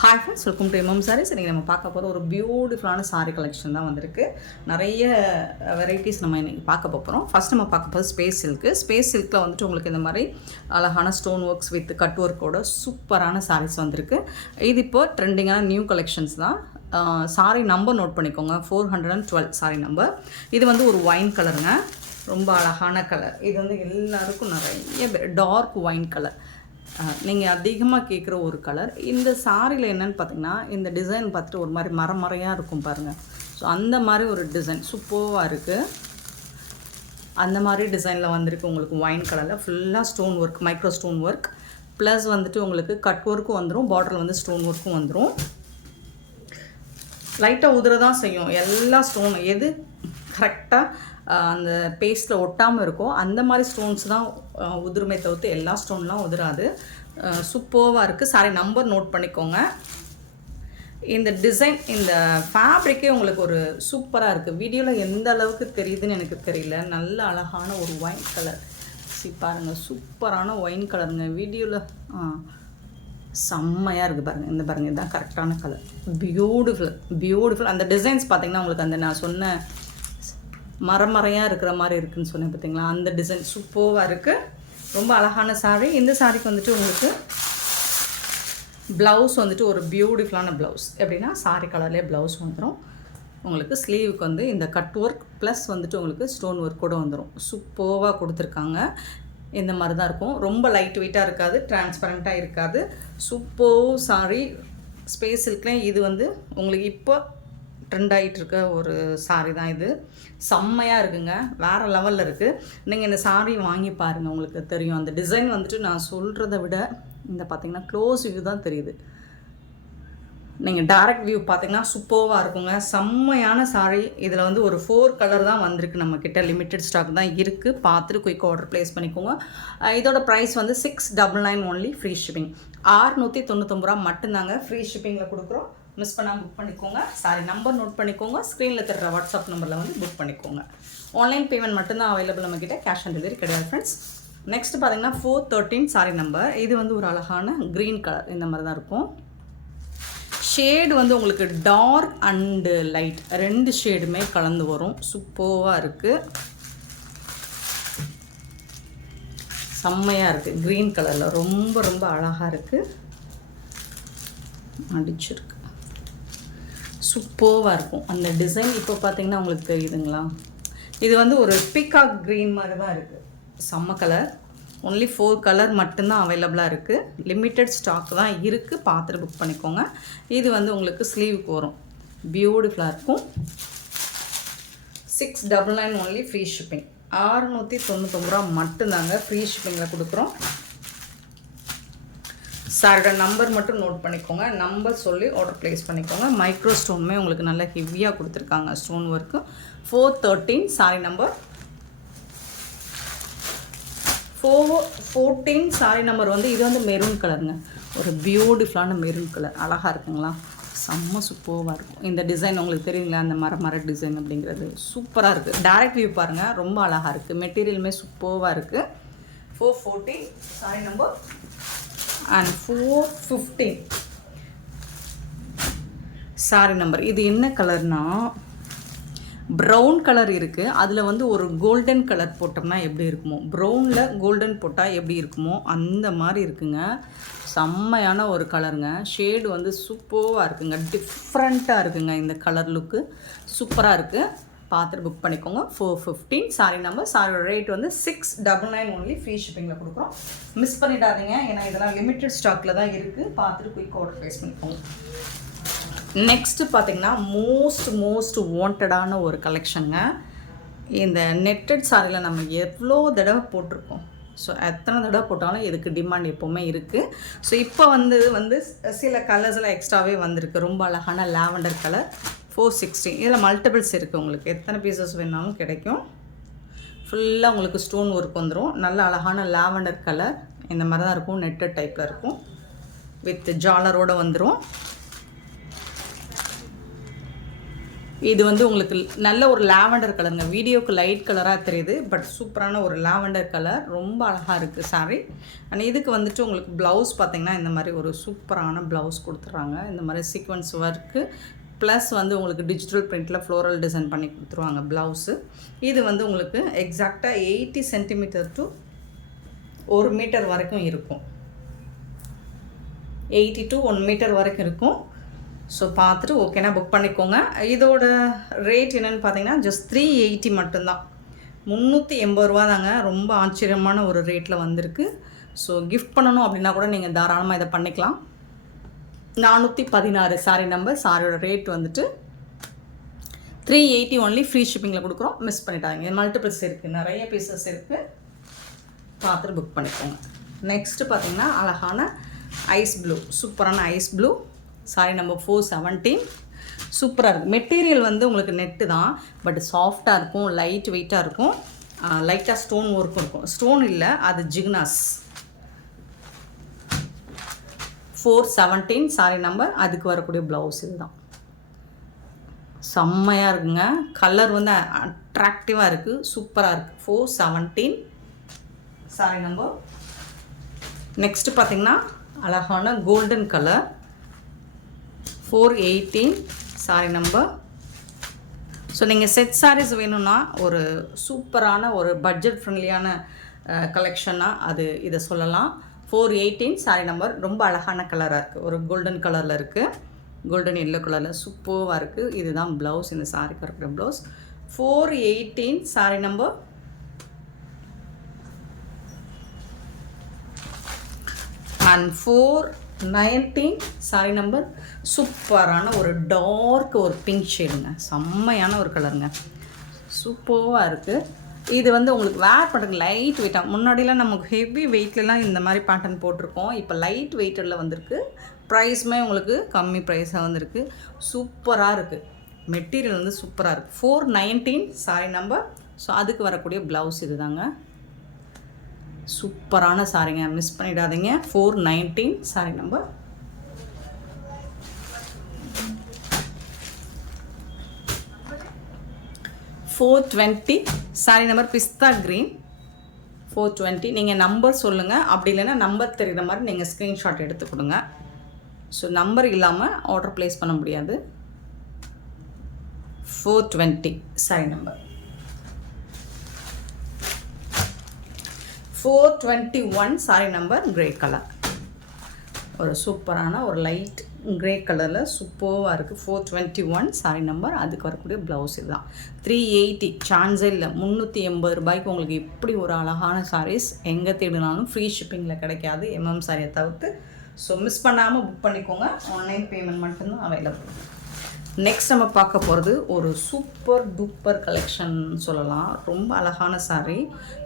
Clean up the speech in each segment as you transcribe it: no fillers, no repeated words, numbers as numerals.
Hi friends, welcome to MM Sarees. இன்றைக்கி நம்ம பார்க்க போகிற ஒரு பியூட்டிஃபுல்லான சாரீ கலெக்ஷன் தான் வந்திருக்கு. நிறைய வெரைட்டிஸ் நம்ம இன்றைக்கி பார்க்க போகிறோம். ஃபஸ்ட் நம்ம பார்க்க போகிறது ஸ்பேஸ் சில்க்கு. ஸ்பேஸ் சில்கில் வந்துட்டு உங்களுக்கு இந்த மாதிரி அழகான ஸ்டோன் ஒர்க்ஸ் வித் கட் ஒர்க்கோட சூப்பரான சாரீஸ் வந்திருக்கு. இது இப்போ ட்ரெண்டிங்கான நியூ கலெக்ஷன்ஸ் தான். சாரீ நம்பர் நோட் பண்ணிக்கோங்க, 412 சாரீ நம்பர். இது வந்து ஒரு ஒயின் கலருங்க, ரொம்ப அழகான கலர். இது வந்து எல்லாருக்கும் நிறைய டார்க் ஒயின் கலர், நீங்கள் அதிகமாக கேட்குற ஒரு கலர். இந்த சாரியில் என்னென்னு பார்த்தீங்கன்னா, இந்த டிசைன் பார்த்துட்டு ஒரு மாதிரி மரமறையாக இருக்கும் பாருங்கள். ஸோ அந்த மாதிரி ஒரு டிசைன் சூப்பராக இருக்குது. அந்த மாதிரி டிசைனில் வந்திருக்கு உங்களுக்கு ஒயின் கலரில். ஃபுல்லாக stone work, micro stone work plus வந்துட்டு உங்களுக்கு கட் ஒர்க்கும் வந்துடும், பார்டரில் வந்து ஸ்டோன் ஒர்க்கும் வந்துடும். லைட்டாக உதிர தான் செய்யும் எல்லா ஸ்டோன். எது கரெக்டாக அந்த பேஸ்ட்டில் ஒட்டாமல் இருக்கோ அந்த மாதிரி ஸ்டோன்ஸ் தான் உதிருமே தவிர்த்து எல்லா ஸ்டோன்லாம் உதிராது. சூப்பராக இருக்குது. சாரி நம்பர் நோட் பண்ணிக்கோங்க. இந்த டிசைன், இந்த ஃபேப்ரிக்கே உங்களுக்கு ஒரு சூப்பராக இருக்குது. வீடியோவில் எந்த அளவுக்கு தெரியுதுன்னு எனக்கு தெரியல. நல்ல அழகான ஒரு ஒயின் கலர். பாருங்கள், சூப்பரான ஒயின் கலருங்க. வீடியோவில் செம்மையாக இருக்குது பாருங்கள். இந்த பாருங்கள், இதுதான் கரெக்டான கலர். பியூட்டிஃபுல். அந்த டிசைன்ஸ் பார்த்திங்கன்னா உங்களுக்கு அந்த நான் சொன்ன மரமறையாக இருக்கிற மாதிரி இருக்குதுன்னு சொன்னேன் பார்த்தீங்களா, அந்த டிசைன் சூப்பராக இருக்குது. ரொம்ப அழகான சாரீ. இந்த சாரீக்கு வந்துட்டு உங்களுக்கு ப்ளவுஸ் வந்துட்டு ஒரு பியூட்டிஃபுல்லான ப்ளவுஸ். எப்படின்னா சாரீ கலர்லேயே ப்ளவுஸ் வந்துடும் உங்களுக்கு. ஸ்லீவுக்கு வந்து இந்த கட் ஒர்க் ப்ளஸ் வந்துட்டு உங்களுக்கு ஸ்டோன் ஒர்க் கூட வந்துடும். சூப்பராக கொடுத்துருக்காங்க. இந்த மாதிரி தான் இருக்கும். ரொம்ப லைட் வெயிட்டாக இருக்காது, டிரான்ஸ்பரண்ட்டாக இருக்காது. சூப்பர் சாரீ. ஸ்பேஸ் சில்க்லேயும் இது வந்து உங்களுக்கு இப்போ ட்ரெண்ட் ஆகிட்டு இருக்க ஒரு சாரீ தான் இது. செம்மையாக இருக்குங்க, வேறு லெவலில் இருக்குது. நீங்கள் இந்த சாரீ வாங்கி பாருங்கள், உங்களுக்கு தெரியும். அந்த டிசைன் வந்துட்டு நான் சொல்கிறத விட இந்த பார்த்திங்கன்னா க்ளோஸ் வியூ தான் தெரியுது. நீங்கள் டைரக்ட் வியூ பார்த்திங்கன்னா சூப்பராக இருக்குங்க. செம்மையான சாரீ. இதில் வந்து ஒரு 4 கலர் தான் வந்திருக்கு நம்மக்கிட்ட. லிமிட்டட் ஸ்டாக் தான் இருக்குது. பார்த்துட்டு குயிக் ஆர்டர் ப்ளேஸ் பண்ணிக்கோங்க. இதோட ப்ரைஸ் வந்து 699 ஒன்லி, ஃப்ரீ ஷிப்பிங். 699 ரூபா மட்டும்தாங்க, ஃப்ரீ ஷிப்பிங்கில் கொடுக்குறோம். மிஸ் பண்ணாமல் புக் பண்ணிக்கோங்க. சாரி நம்பர் நோட் பண்ணிக்கோங்க. ஸ்க்ரீனில் தர்ற வாட்ஸ்அப் நம்பரில் வந்து புக் பண்ணிக்கோங்க. ஆன்லைன் பேமெண்ட் மட்டும்தான் அவைலபிள் நம்மக்கிட்ட, கேஷ் ஆன் டெலிவரி கிடையாது ஃப்ரெண்ட்ஸ். நெக்ஸ்ட் பார்த்தீங்கன்னா 413 சாரி நம்பர். இது வந்து ஒரு அழகான க்ரீன் கலர். இந்த மாதிரி தான் இருக்கும். ஷேடு வந்து உங்களுக்கு டார்க் அண்டு லைட் 2 ஷேடுமே கலந்து வரும். சூப்பராக இருக்குது, செம்மையாக இருக்குது. க்ரீன் கலரில் ரொம்ப ரொம்ப அழகாக இருக்குது. அடிச்சிருக்கு, சூப்பராக இருக்கும் அந்த டிசைன். இப்போ பார்த்தீங்கன்னா உங்களுக்கு தெரியுதுங்களா, இது வந்து ஒரு பீகாக் க்ரீன் மாதிரி தான் இருக்குது. செம்ம கலர். ஒன்லி 4 கலர் மட்டும்தான் அவைலபிளாக இருக்குது. லிமிட்டட் ஸ்டாக் தான் இருக்குது, பார்த்துட்டு புக் பண்ணிக்கோங்க. இது வந்து உங்களுக்கு ஸ்லீவுக்கு வரும். பியூட்டிஃபுல்லாக இருக்கும். 699 ஒன்லி, ஃப்ரீ ஷிப்பிங். 699 ரூபா மட்டும்தாங்க, ஃப்ரீ ஷிப்பிங்கில் கொடுக்குறோம். சாரோட நம்பர் மட்டும் நோட் பண்ணிக்கோங்க. நம்பர் சொல்லி ஆர்டர் ப்ளேஸ் பண்ணிக்கோங்க. மைக்ரோ ஸ்டோனுமே உங்களுக்கு நல்ல ஹெவியாக கொடுத்துருக்காங்க, stone work. 413 sorry number. 414 sorry number வந்து இது வந்து மெரூன் கலருங்க. ஒரு பியூட்டிஃபுல்லான மெரூன் கலர். அழகாக இருக்குங்களா, செம்ம சூப்பராக இருக்கும். இந்த டிசைன் உங்களுக்கு தெரியுங்களா, அந்த மர டிசைன் அப்படிங்கிறது சூப்பராக இருக்குது. டைரக்ட் வியூ பாருங்கள், ரொம்ப அழகாக இருக்குது. மெட்டீரியலுமே சூப்பராக இருக்குது. 414 sorry number. And 415 sorry number. இது என்ன கலர்னா ப்ரௌன் கலர் இருக்குது. அதில் வந்து ஒரு கோல்டன் கலர் போட்டோம்னா எப்படி இருக்குமோ, ப்ரௌனில் கோல்டன் போட்டால் எப்படி இருக்குமோ அந்த மாதிரி இருக்குங்க. செம்மையான ஒரு கலருங்க. ஷேடு வந்து சூப்பராக இருக்குங்க, டிஃப்ரெண்ட்டாக இருக்குங்க. இந்த கலர் லுக்கு சூப்பராக இருக்குது. பார்த்துட்டு புக் பண்ணிக்கோங்க. 415 சாரி நம்பர். சாரியோட ரேட் வந்து 699 ஒன்லி, ஃப்ரீ ஷிப்பிங்கில் கொடுக்குறோம். மிஸ் பண்ணிடாதீங்க, ஏன்னா இதெல்லாம் லிமிட்டட் ஸ்டாக்கில் தான் இருக்குது. பார்த்துட்டு குயிக் ஆர்டர் ப்ளேஸ் பண்ணிக்கோங்க. நெக்ஸ்ட்டு பார்த்தீங்கன்னா மோஸ்ட் வாண்டடான ஒரு கலெக்ஷனுங்க. இந்த நெட்டட் சாரியில் நம்ம எவ்வளோ தடவை போட்டிருக்கோம். ஸோ எத்தனை தடவை போட்டாலும் இதுக்கு டிமாண்ட் எப்போவுமே இருக்குது. ஸோ இப்போ வந்து சில கலர்ஸ்லாம் எக்ஸ்ட்ராவே வந்திருக்கு. ரொம்ப அழகான லாவெண்டர் கலர். 416. இதில் மல்டிபிள்ஸ் இருக்குது, உங்களுக்கு எத்தனை பீசஸ் வேணாலும் கிடைக்கும். ஃபுல்லாக உங்களுக்கு ஸ்டோன் ஒர்க் வந்துடும். நல்ல அழகான லாவெண்டர் கலர். இந்த மாதிரி தான் இருக்கும், நெட்டட் டைப்பில் இருக்கும். வித் ஜாலரோடு வந்துடும். இது வந்து உங்களுக்கு நல்ல ஒரு லாவெண்டர் கலருங்க. வீடியோக்கு லைட் கலராக தெரியுது, பட் சூப்பரான ஒரு லாவெண்டர் கலர். ரொம்ப அழகாக இருக்குது சாரீ. அண்ட் இதுக்கு வந்துட்டு உங்களுக்கு ப்ளவுஸ் பார்த்திங்கன்னா இந்த மாதிரி ஒரு சூப்பரான ப்ளவுஸ் கொடுத்துட்றாங்க. இந்த மாதிரி சீக்வன்ஸ் ஒர்க்கு ப்ளஸ் வந்து உங்களுக்கு டிஜிட்டல் பிரிண்டில் ஃப்ளோரல் டிசைன் பண்ணி கொடுத்துருவாங்க ப்ளவுஸு. இது வந்து உங்களுக்கு எக்ஸாக்டாக 80 சென்டிமீட்டர் டு 1 மீட்டர் வரைக்கும் இருக்கும். 80 to 1 மீட்டர் வரைக்கும் இருக்கும். ஸோ பார்த்துட்டு ஓகேனா புக் பண்ணிக்கோங்க. இதோட ரேட் என்னென்னு பார்த்தீங்கன்னா ஜஸ்ட் 380 மட்டும்தான். 380 ரூபா தாங்க. ரொம்ப ஆச்சரியமான ஒரு ரேட்டில் வந்திருக்கு. ஸோ கிஃப்ட் பண்ணணும் அப்படின்னா கூட நீங்கள் தாராளமாக இதை பண்ணிக்கலாம். 416 சாரி நம்பர். சாரியோட ரேட் வந்துட்டு 380 ஒன்லி. ஃப்ரீ ஷிப்பிங்கில் கொடுக்குறோம். மிஸ் பண்ணிட்டாங்க. மல்டிபிள்ஸ் இருக்குது, நிறைய பீசஸ் இருக்குது. பார்த்துட்டு புக் பண்ணிக்கோங்க. நெக்ஸ்ட்டு பார்த்திங்கன்னா அழகான ஐஸ் ப்ளூ, சூப்பரான ஐஸ் ப்ளூ. Sorry number 417. சூப்பராக இருக்குது. மெட்டீரியல் வந்து உங்களுக்கு நெட்டு தான், பட் சாஃப்டாக இருக்கும், லைட் வெயிட்டாக இருக்கும், லைட்டாக ஸ்டோன் ஒர்க்கும் இருக்கும். ஸ்டோன் இல்லை, அது ஜிக்னாஸ். 417 சாரி நம்பர். அதுக்கு வரக்கூடிய ப்ளவுஸ் இதுதான். செம்மையாக இருக்குங்க. கலர் வந்து அட்ராக்டிவாக இருக்குது, சூப்பராக இருக்குது. 417 சாரி நம்பர். நெக்ஸ்ட்டு பார்த்திங்கன்னா அழகான golden colour. 418 sorry number. So நீங்கள் செட் சாரீஸ் வேணும்னா ஒரு சூப்பரான ஒரு பட்ஜெட் ஃப்ரெண்ட்லியான கலெக்ஷனாக அது இதை சொல்லலாம். 418 சாரி நம்பர். ரொம்ப அழகான கலராக இருக்குது. ஒரு கோல்டன் கலரில் இருக்குது, கோல்டன் எல்லோ கலரில் சூப்பராக இருக்குது. இதுதான் ப்ளவுஸ். இந்த சாரிக்கு இருக்கிற blouse. 418 sorry number. And 419 sari number. சூப்பரான ஒரு டார்க் ஒரு பிங்க் ஷேடுங்க. செம்மையான ஒரு கலருங்க. சூப்பராக இருக்குது. இது வந்து உங்களுக்கு வேர் பண்ணுறதுக்கு லைட் வெயிட்டாக. முன்னாடிலாம் நமக்கு ஹெவி வெயிட்லலாம் இந்த மாதிரி பேட்டர்ன் போட்டிருக்கோம். இப்போ லைட் வெயிட்டில் வந்திருக்கு. ப்ரைஸுமே உங்களுக்கு கம்மி ப்ரைஸாக வந்திருக்கு. சூப்பராக இருக்குது. மெட்டீரியல் வந்து சூப்பராக இருக்குது. 419 சாரி நம்பர். ஸோ அதுக்கு வரக்கூடிய ப்ளவுஸ் இது தாங்க. சூப்பரான சாரிங்க, மிஸ் பண்ணிடாதீங்க. 419 sari number. $420 sari number. Pista green. 420. நீங்கள் நம்பர் சொல்லுங்கள், அப்படி இல்லைன்னா நம்பர் தெரிகிற மாதிரி நீங்கள் ஸ்க்ரீன்ஷாட் எடுத்து கொடுங்க. ஸோ நம்பர் இல்லாமல் ஆர்டர் ப்ளேஸ் பண்ண முடியாது. 420 sari number. 421 sorry number. Grey colour. ஒரு சூப்பரான ஒரு லைட் கிரே கலரில் சூப்பராக இருக்குது. 421 சாரி நம்பர். அதுக்கு வரக்கூடிய ப்ளவுஸ் இதுதான். 380 சான்ஸே இல்லை. 380 ரூபாய்க்கு உங்களுக்கு இப்படி ஒரு அழகான சாரீஸ் எங்கே தேடினாலும் ஃப்ரீ ஷிப்பிங்கில் கிடைக்காது, எம்எம் சாரியை தவிர்த்து. ஸோ மிஸ் பண்ணாமல் புக் பண்ணிக்கோங்க. ஆன்லைன் பேமெண்ட் மட்டும்தான் அவைலபிள். நெக்ஸ்ட் நம்ம பார்க்க போகிறது ஒரு சூப்பர் டூப்பர் கலெக்ஷன் சொல்லலாம். ரொம்ப அழகான சாரீ.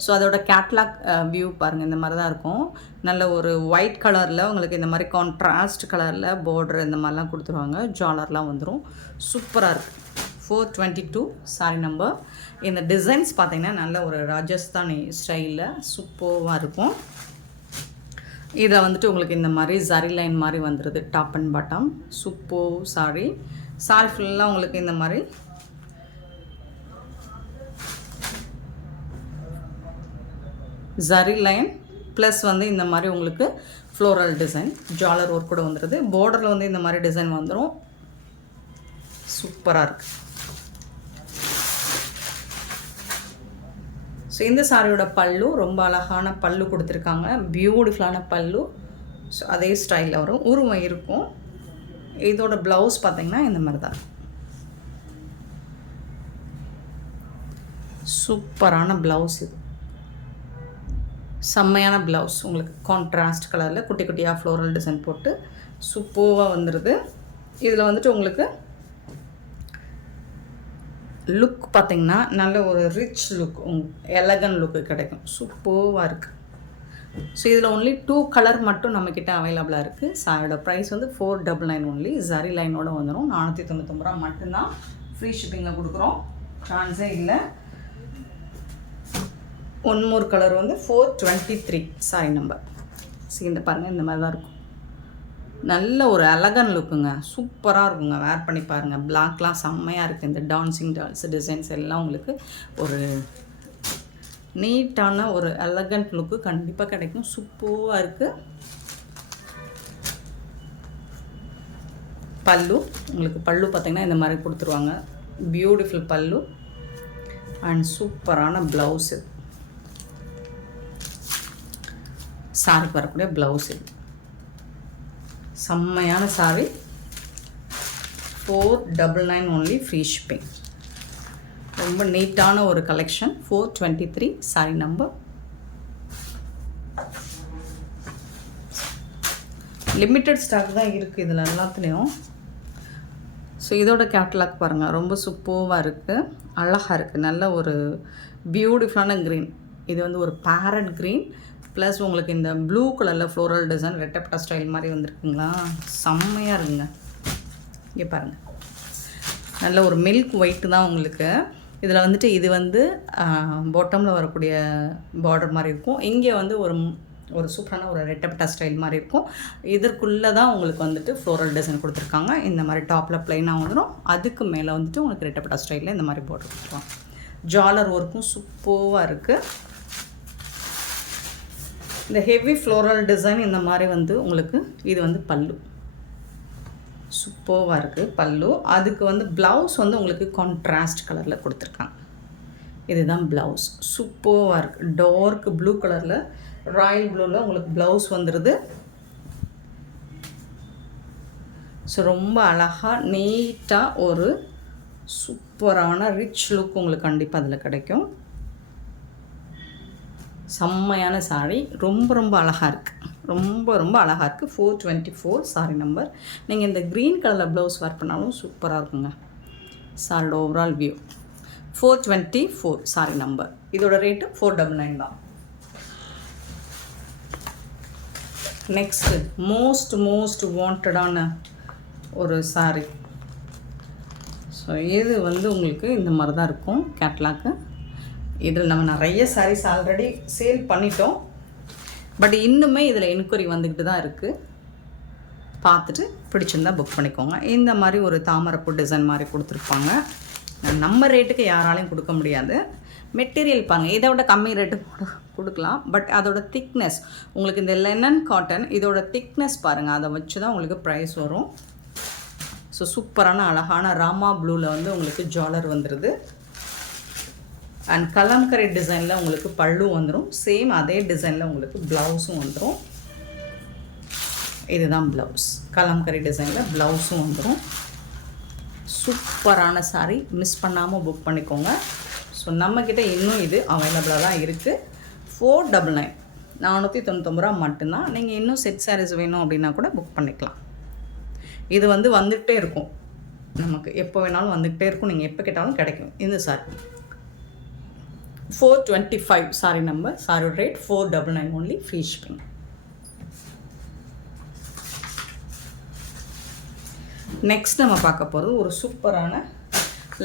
ஸோ அதோட கேட்லாக் வியூ பாருங்கள். இந்த மாதிரி தான் இருக்கும். நல்ல ஒரு ஒயிட் கலரில் உங்களுக்கு இந்த மாதிரி கான்ட்ராஸ்ட் கலரில் பார்டர் இந்த மாதிரிலாம் கொடுத்துருவாங்க. ஜாலர்லாம் வந்துடும். சூப்பராக இருக்குது. 422 சாரி நம்பர். இந்த டிசைன்ஸ் பார்த்திங்கன்னா நல்ல ஒரு ராஜஸ்தானி ஸ்டைலில் சூப்பராக இருக்கும். இதில் வந்துட்டு உங்களுக்கு இந்த மாதிரி ஜரி லைன் மாதிரி வந்துடுது. Top and bottom. Super sorry. Sorry ஃபுல்லாக உங்களுக்கு இந்த மாதிரி ஜரி லைன் ப்ளஸ் வந்து இந்த மாதிரி உங்களுக்கு ஃப்ளோரல் டிசைன் ஜாலர் ஒர்க் கூட வந்துடுது. பார்டரில் வந்து இந்த மாதிரி டிசைன் வந்துடும். சூப்பராக இருக்குது. ஸோ இந்த சாரியோட பல்லு ரொம்ப அழகான பல்லு கொடுத்துருக்காங்க. பியூட்டிஃபுல்லான பல்லு. ஸோ அதே ஸ்டைலில் வரும். உருவம் இருக்கும். இதோட ப்ளவுஸ் பார்த்திங்கன்னா இந்த மாதிரி தான். சூப்பரான ப்ளவுஸ் இது. செம்மையான ப்ளவுஸ். உங்களுக்கு கான்ட்ராஸ்ட் கலரில் குட்டி குட்டியாக ஃப்ளோரல் டிசைன் போட்டு சூப்பராக வந்துடுது. இதில் வந்துட்டு உங்களுக்கு லுக் பார்த்திங்கன்னா நல்ல ஒரு ரிச் லுக், எலகன் லுக்கு கிடைக்கும். சூப்பராக இருக்குது. ஸோ இதில் ஒன்லி 2 கலர் மட்டும் நம்மக்கிட்ட அவைலபிளாக இருக்குது. சாரியோட ப்ரைஸ் வந்து 499 ஒன்லி. ஜரி லைனோடு வந்துடும். 499 ரூபா மட்டும்தான். ஃப்ரீ ஷிப்பிங்கில் கொடுக்குறோம். சான்ஸே இல்லை. ஒன் மோர் கலர் வந்து 423 சாரி நம்பர். ஸோ இந்த பாருங்கள், இந்த மாதிரி தான் இருக்கும். நல்ல ஒரு எலகன் லுக்குங்க. சூப்பராக இருக்குங்க. வேர் பண்ணி பாருங்கள். பிளாக்லாம் செம்மையாக இருக்குது. இந்த டான்சிங் டால்ஸ் டிசைன்ஸ் எல்லாம் உங்களுக்கு ஒரு நீட்டான ஒரு எலகண்ட் லுக்கு கண்டிப்பாக கிடைக்கும். சூப்பராக இருக்குது. பல்லு உங்களுக்கு பல்லு பார்த்திங்கன்னா இந்த மாதிரி கொடுத்துருவாங்க. பியூட்டிஃபுல் பல்லு அண்ட் சூப்பரான ப்ளவுஸு. சாரிக்கு வரக்கூடிய ப்ளவுஸ் இது செம்மையான சாரி. 499 only, free shipping. ரொம்ப நீட்டான ஒரு collection. 423 saree number. Limited stock தான் இருக்குது இதில் எல்லாத்துலேயும். ஸோ இதோட கேட்லாக் பாருங்கள், ரொம்ப சூப்பராக இருக்குது, அழகாக இருக்குது. நல்ல ஒரு பியூட்டிஃபுல்லான க்ரீன். இது வந்து ஒரு பேரட் க்ரீன் ப்ளஸ் உங்களுக்கு இந்த ப்ளூ கலரில் ஃப்ளோரல் டிசைன் ரெட்டப்பட்டா ஸ்டைல் மாதிரி வந்துருக்குங்களா, செம்மையாக இருக்குங்க. இங்கே பாருங்கள், நல்ல ஒரு மில்க் ஒயிட்டு தான் உங்களுக்கு. இதில் வந்துட்டு இது வந்து பாட்டமில் வரக்கூடிய பார்டர் மாதிரி இருக்கும். இங்கே வந்து ஒரு சூப்பரான ஒரு ரெட்டப்பட்டா ஸ்டைல் மாதிரி இருக்கும். இதற்குள்ளே தான் உங்களுக்கு வந்துட்டு ஃப்ளோரல் டிசைன் கொடுத்துருக்காங்க. இந்த மாதிரி டாப்பில் ப்ளைனாக வந்துடும். அதுக்கு மேலே வந்துட்டு உங்களுக்கு ரெட்டப்பட்டா ஸ்டைலில் இந்த மாதிரி பார்டர் கொடுத்துருவாங்க. ஜாலர் ஒர்க்கும் சூப்பராக இருக்குது. இந்த ஹெவி ஃப்ளோரல் டிசைன் இந்த மாதிரி வந்து உங்களுக்கு இது வந்து பல்லு சூப்பராக இருக்குது பல்லு. அதுக்கு வந்து ப்ளவுஸ் வந்து உங்களுக்கு கான்ட்ராஸ்ட் கலரில் கொடுத்துருக்காங்க. இதுதான் ப்ளவுஸ். சூப்பராக இருக்குது. டார்க் ப்ளூ கலரில், ராயல் ப்ளூவில் உங்களுக்கு ப்ளவுஸ் வந்துடுது. ஸோ ரொம்ப அழகாக நீட்டாக ஒரு சூப்பரான ரிச் லுக் உங்களுக்கு கண்டிப்பாக அதில் கிடைக்கும். செம்மையான சாரி. ரொம்ப அழகாக இருக்குது. ரொம்ப அழகாக இருக்குது. 424 சாரி நம்பர். நீங்கள் இந்த க்ரீன் கலரில் ப்ளவுஸ் வேர் பண்ணாலும் சூப்பராக இருக்குங்க. சாரியோட ஓவரால் வியூ 424 சாரி நம்பர். இதோட ரேட்டு 499 தான். நெக்ஸ்ட்டு மோஸ்ட் வாண்டடான ஒரு சாரி. ஸோ இது வந்து உங்களுக்கு இந்த மாதிரி தான் இருக்கும் கேட்லாக்கு. இதில் நம்ம நிறைய சாரீஸ் ஆல்ரெடி சேல் பண்ணிட்டோம். பட் இன்னுமே இதில் என்கொயரி வந்துக்கிட்டு தான் இருக்குது. பார்த்துட்டு பிடிச்சிருந்தா புக் பண்ணிக்கோங்க. இந்த மாதிரி ஒரு தாமரைப்பூ டிசைன் மாதிரி கொடுத்துருப்பாங்க. நம்ம ரேட்டுக்கு யாராலையும் கொடுக்க முடியாது. மெட்டீரியல் பாருங்கள், இதை விட கம்மி ரேட்டு கொடுக்கலாம். பட் அதோட திக்னஸ் உங்களுக்கு இந்த லெனன் காட்டன் இதோட திக்னஸ் பாருங்கள், அதை வச்சு தான் உங்களுக்கு ப்ரைஸ் வரும். ஸோ சூப்பரான அழகான ராமா ப்ளூவில் வந்து உங்களுக்கு ஜாலர் வந்துடுது. அண்ட் கலம்கரை டிசைனில் உங்களுக்கு பல்லு வந்துடும். சேம் அதே டிசைனில் உங்களுக்கு ப்ளவுஸும் வந்துடும். இதுதான் ப்ளவுஸ். கலம்கரை டிசைனில் ப்ளவுஸும் வந்துடும். சூப்பரான சாரீ. மிஸ் பண்ணாமல் புக் பண்ணிக்கோங்க. ஸோ நம்மக்கிட்ட இன்னும் இது அவைலபிளாக தான் இருக்குது. 499 499 ரூபா மட்டும்தான். நீங்கள் இன்னும் செட் சாரீஸ் வேணும் அப்படின்னா கூட புக் பண்ணிக்கலாம். இது வந்து வந்துகிட்டே இருக்கும், நமக்கு எப்போ வேணாலும் வந்துக்கிட்டே இருக்கும். நீங்கள் எப்போ கேட்டாலும் கிடைக்கும் இந்த சாரி. 425 சாரி நம்பர். சாரியோட rate 499 only, free shipping. Next நம்ம பார்க்க போகிறது ஒரு சூப்பரான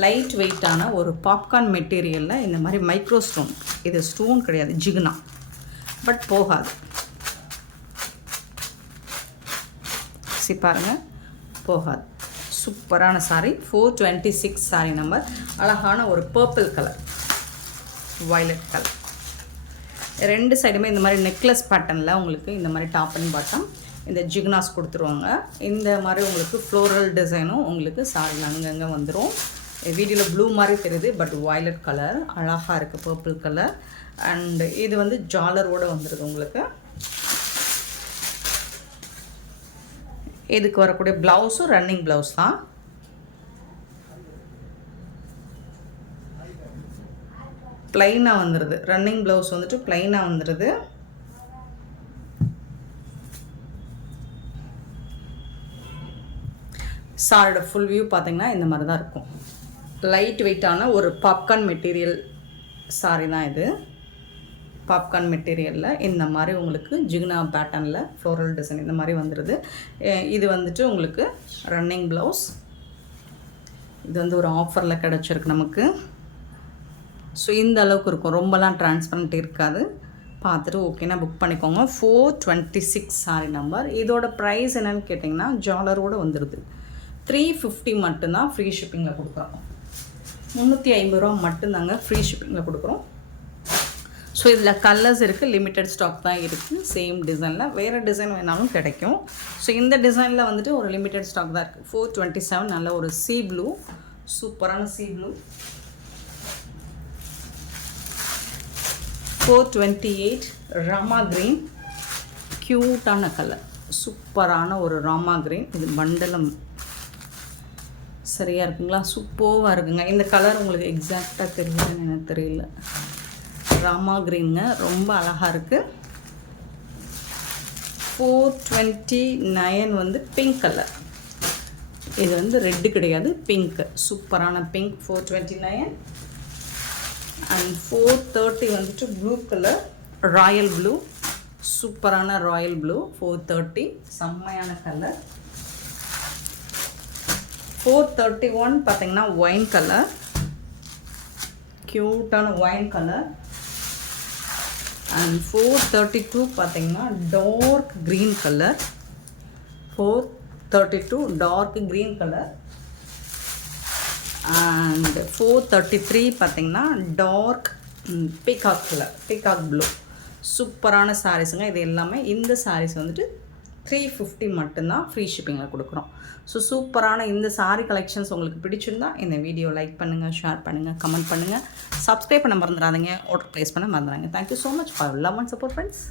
லைட் வெயிட்டான ஒரு பாப்கார்ன் மெட்டீரியலில் இந்த மாதிரி மைக்ரோ ஸ்டோன். இது ஸ்டோன் கிடையாது, ஜிகுனா, பட் போகாது. பாருங்கள், போகாது. சூப்பரான சாரி. 426 sorry number. அழகான ஒரு பர்பிள் கலர், வயலட் கலர். ரெண்டு சைடுமே இந்த மாதிரி நெக்லஸ் பேட்டர்னில் உங்களுக்கு இந்த மாதிரி டாப் அண்ட் பாட்டம் இந்த ஜிக்னாஸ் கொடுத்துருவாங்க. இந்த மாதிரி உங்களுக்கு ஃப்ளோரல் டிசைனும் உங்களுக்கு சாரியில் அங்கங்கே வந்துடும். வீடியோவில் ப்ளூ மாதிரி தெரியுது, பட் வயலட் கலர் அழகாக இருக்குது, பர்பிள் கலர். அண்டு இது வந்து ஜாலரோடு வந்துடுது உங்களுக்கு. இதுக்கு வரக்கூடிய ப்ளவுஸும் ரன்னிங் ப்ளவுஸ் தான். ப்ளைனாக வந்துடுது. ரன்னிங் ப்ளவுஸ் வந்துட்டு ப்ளைனாக வந்துடுது. சாரோட ஃபுல் வியூ பார்த்திங்கன்னா இந்த மாதிரி தான் இருக்கும். லைட் வெயிட்டான ஒரு பாப்கார்ன் மெட்டீரியல் சாரி தான் இது. பாப்கார்ன் மெட்டீரியலில் இந்த மாதிரி உங்களுக்கு ஜிகுனா பேட்டர்னில் ஃப்ளோரல் டிசைன் இந்த மாதிரி வந்துடுது. இது வந்துட்டு உங்களுக்கு ரன்னிங் ப்ளவுஸ். இது வந்து ஒரு ஆஃபரில் கிடச்சிருக்கு நமக்கு. ஸோ இந்த அளவுக்கு இருக்கும், ரொம்பலாம் டிரான்ஸ்பரண்ட் இருக்காது. பார்த்துட்டு ஓகேனா புக் பண்ணிக்கோங்க. 426 சாரி நம்பர். இதோட ப்ரைஸ் என்னென்னு கேட்டிங்கன்னா ஜாலரோடு வந்துடுது. 350 மட்டும்தான் ஃப்ரீ ஷிப்பிங்கில் கொடுக்குறோம். 350 ரூபா மட்டும்தாங்க ஃப்ரீ ஷிப்பிங்கில் கொடுக்குறோம். ஸோ இதில் கலர்ஸ் இருக்குது, லிமிட்டட் ஸ்டாக் தான் இருக்குது. சேம் டிசைனில் வேறு டிசைன் வேணாலும் கிடைக்கும். ஸோ இந்த டிசைனில் வந்துட்டு ஒரு லிமிட்டட் ஸ்டாக் தான் இருக்குது. 427 நல்ல ஒரு சீ ப்ளூ, சூப்பரான சீ ப்ளூ. 428 ராமா க்ரீன், க்யூட்டான கலர், சூப்பரான ஒரு ராமா க்ரீன். இது மண்டலம் சரியாக இருக்குங்களா? சூப்பராக இருக்குங்க. இந்த கலர் உங்களுக்கு எக்ஸாக்டாக தெரியுதுன்னு எனக்கு தெரியல. ராமா க்ரீனுங்க, ரொம்ப அழகாக இருக்குது. 429 வந்து பிங்க் கலர். இது வந்து ரெட்டு கிடையாது, பிங்க்கு, சூப்பரான பிங்க். 429 அண்ட் 430 வந்துட்டு ப்ளூ கலர், ராயல் ப்ளூ, சூப்பரான ராயல் ப்ளூ. 430 செம்மையான கலர். 431 பார்த்தீங்கன்னா ஒயின் கலர், க்யூட்டான ஒயின் கலர். அண்ட் 432 பார்த்தீங்கன்னா dark green colour. 432 dark green colour. And 433 பார்த்தீங்கன்னா dark peacock colour, peacock blue. சூப்பரான சாரீஸுங்க. இது எல்லாமே இந்த சாரீஸ் வந்துட்டு 350 மட்டும்தான் ஃப்ரீ ஷிப்பிங்கில் கொடுக்குறோம். ஸோ சூப்பரான இந்த சாரீ கலெக்ஷன்ஸ் உங்களுக்கு பிடிச்சிருந்தா இந்த வீடியோ லைக் பண்ணுங்கள், ஷேர் பண்ணுங்கள், கமெண்ட் பண்ணுங்கள், சப்ஸ்கிரைப் பண்ண மறந்துடாதீங்க, ஆர்டர் ப்ளேஸ் பண்ண மறந்துடாதீங்க. Thank you so much for love and support friends.